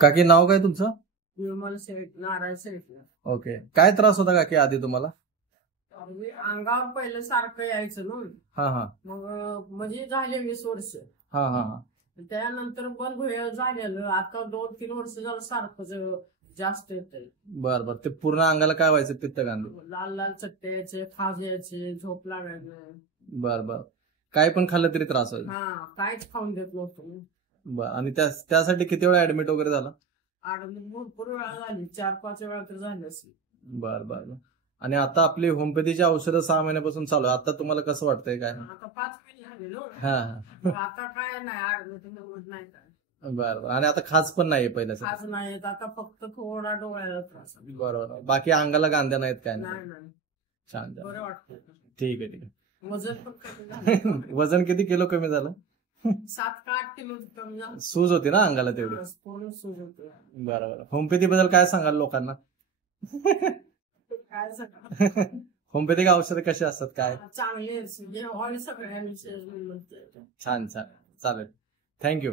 काकी नाव काय तुमचं? विमल सेठ, नारायण सेठ. ओके. काय त्रास होता काकी आधी तुम्हाला? अंगावर पहिलं सारखं यायचं ना. हा हा मग म्हणजे झाले 20 वर्ष. हा हा हा. त्यानंतर बंद झालेलं. आता 2-3 वर्ष झालं सारखं जास्त येत. बर बर. ते पूर्ण अंगाला काय व्हायचं? पित्तगांधी? लाल लाल चट्टे यायचे, खाज यायचे, झोप लागायचं. बर बर. काय पण खाल्लं तरी त्रास व्हायचा? हा, काहीच खाऊन देत नव्हतं. बर. आणि त्यासाठी किती वेळा ऍडमिट वगैरे झाला? भरपूर वेळा झाली, 4-5 वेळा तर झाली असेल. बर बर. आणि आता आपली होमिओपॅथीची औषधं 6 महिन्यापासून चालू आहे. आता तुम्हाला कसं वाटतंय काय? आता 5 महिने झाले ना. हा. आता काय नाही, ऍडमिट नाही काय. बर बर. आणि आता खाज पण नाहीये पहिल्यासारखं? खाज नाही येत आता, फक्त थोडा डोळ्याला त्रास. बरोबर. बाकी अंगाला गांध्या नाहीत काय? नाही. छान छान. बरं वाटतं. ठीक आहे ठीक आहे. वजन पण कमी झालं. वजन किती किलो कमी झालं? 7 का 8 किलो कमी झालं. सूज होती ना अंगाला तेवढी? पूर्ण सूज होते. बरोबर. होमिओपॅथी बद्दल काय सांगाल लोकांना? काय सगळं होमिओपॅथिक औषधं कशी असतात काय? चांगले सगळ्यांनी. छान छान. चालेल. थँक्यू.